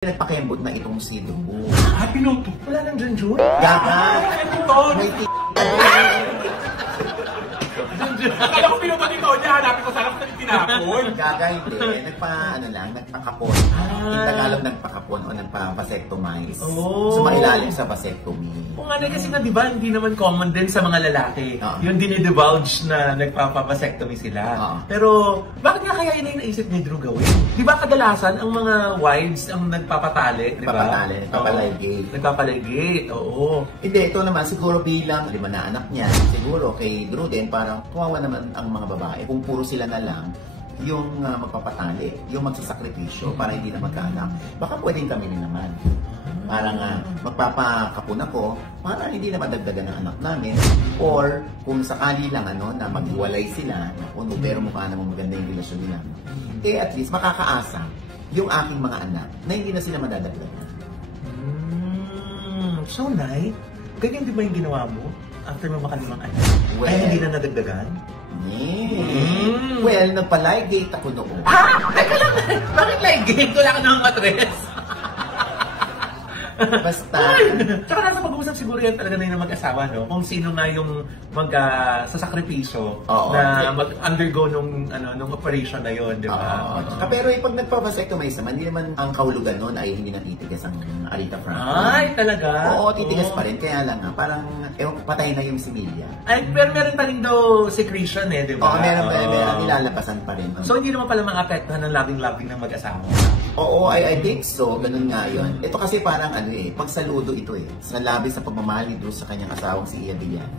Nagpakembot na itong si Dubu. Ah, pinuto. Wala nang Junjun? Gaga! Ito! May Akala ko pinuto ni Tonya, hanapin ko sana kung saan tinapon. Gaga, hindi. Nagpakapon. In Tagalog, nagpakapon o nagpa-vasectomize. So, mailalim sa vasectomy. Kung ano kasi na, di ba, hindi naman common din sa mga lalaki. Yung dinidivulge na nagpapa-vasectomy sila. Pero, bakit nga kaya yun ang naisip ni Drew gawin? Di ba kadalasan, ang mga wives ang nagpapatali, di ba? Nagpapaligate. Nagpapaligate, oo. Hindi, ito naman, siguro bilang 5 na anak niya, siguro kay Drew din, parang kawawa naman ang mga babae. Kung puro sila na lang, yung magpapatali, yung magsasakripisyo para hindi na magkaanak. Baka pwedeng kami naman. Parang magpapakapon ako para hindi na madagdagan ng anak namin. Or kung sakali lang na maghiwalay sila, pero mukha naman maganda yung relasyon nila. At least makakaasa yung aking mga anak na hindi na sila madadagdagan. So, Nay, ganyan di ba yung ginawa mo after mo makalimang anak? Well, ay hindi na nadagdagan? Well, nagpa-ligate ako noon. Teka lang! Bakit ligate? Wala ka namang matres. Basta. Tsaka nasa pag-uusap siguro yan talaga na yung mag-asawa, no? Kung sino nga yung sa-sakripisyo na mag-undergo nung operation na yun, di ba? Pero pag nagpa-vasectomize naman, hindi naman ang kahulugan nun ay hindi natitigas ang Aretha Franklin. Ay, talaga? Oo, titigas pa rin. Kaya lang parang patay na yung similya. Ay, pero meron pa rin daw secretion di ba? Oo, meron nilalabasan pa rin. So, hindi naman pala mga-apektuhan ng loving-loving ng mag-asawa? Oo, I think so. Ganun nga yun. Ito kasi parang pagsaludo ito sa labis sa pagmamahal ni Drew sa kanyang asawang si Iya Villani.